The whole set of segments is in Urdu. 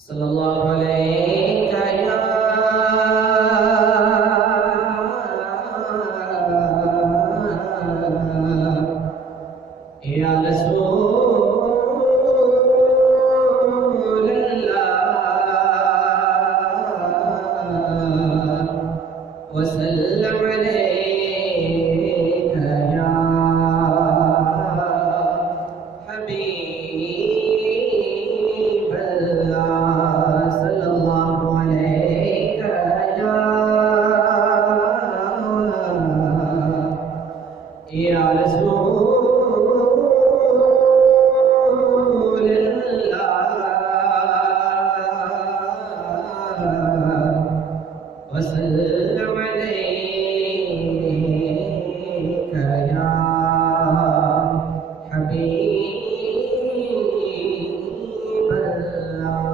صلی اللہ علیہ یا رسول اللہ وسلم علیک یا حبیب اللہ صلی اللہ علیک یا رسول اللہ وسلم علیک یا حبیب اللہ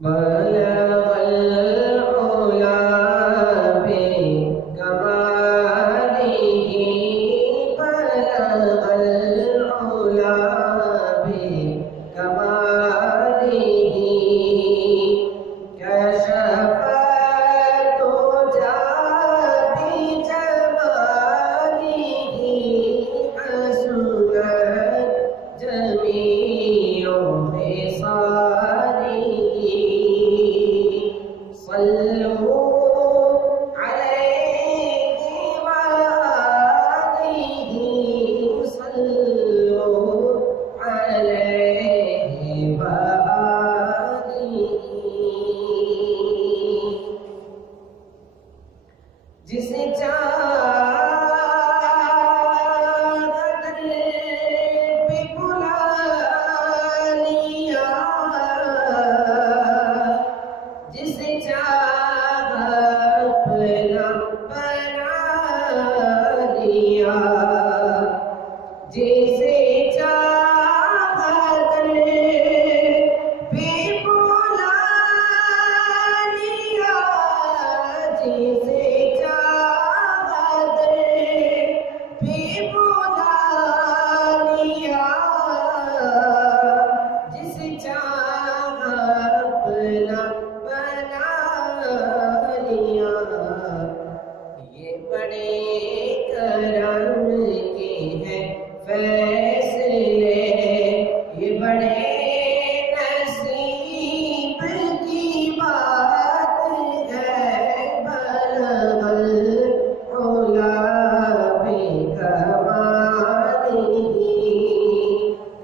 بلغ العلا بکمالہ بلغ العلا بکمالہ کشف الدجی بجمالہ حسنت جمیع خصالہ صلوا علیہ وآلہ صلوا علیہ وآلہ جسے چاہت پہ بلا لیا جسے چاہت اپنا بنا لیا جسے چاہت پہ بلا لیا جسے چاہت پہ بلا لیا جسے چاہت اپنا بنا لیا یہ بڑے کرم کے ہیں فیصلے یہ بڑے نصیب کی بات ہے بلغ العلا بکمالہ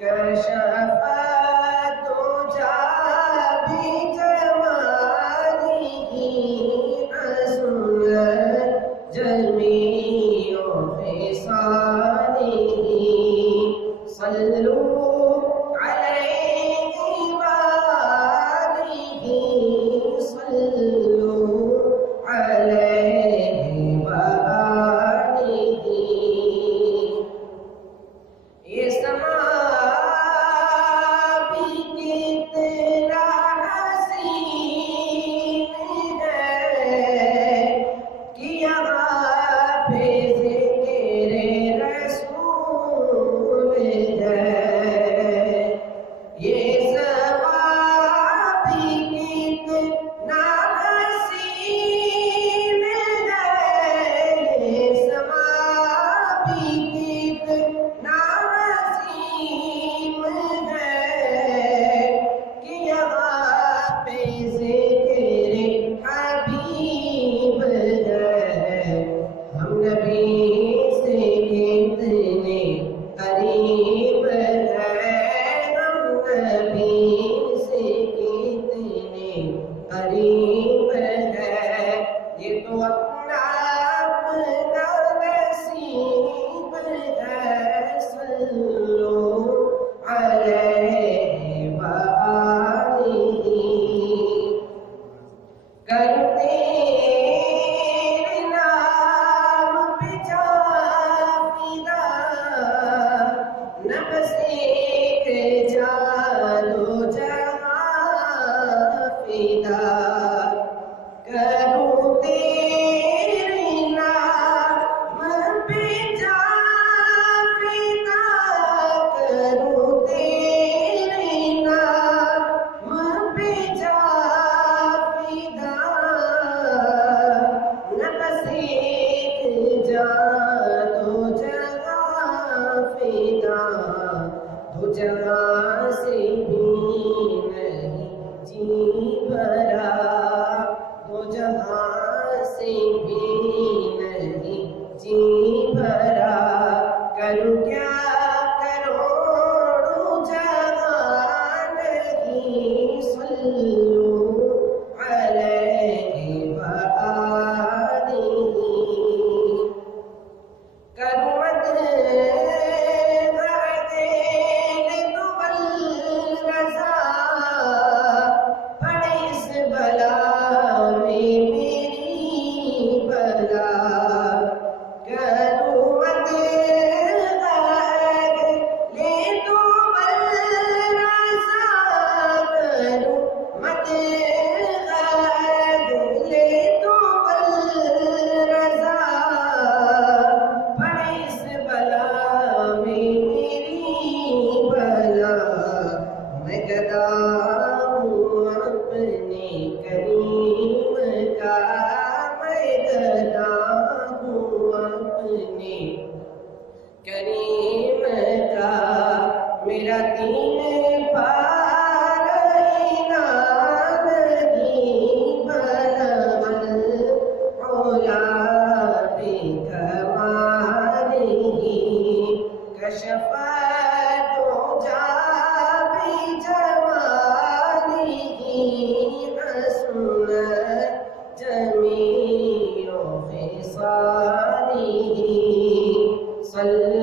کشف الدجی بجمالہ حسنت جمیع خصالہ صلوا علیہ وآلہ صلوا علیہ وآلہ یہ سما بھی کتنا حسین ہے کہ یہاں پہ ذکر رسول ہے یہ سما بھی کتنا حسین ہے یہ سما بھی کتنا حسین ہے کہ یہاں پہ ذکر حبیب ہے ہم نبی سے کتنے قریب ہے ہم نبی سے کتنے قریب ہے یہ تو اپنا نصیب بھرا کروں کیا کروڑوں جہان نہیں صلو علیہ وآلہ کروں کریم کا میرا دین پار عنان نہیں بلغ العلا بکمالہ کشف الدجى بجمالہ حسنت جمیع خصالہ صلی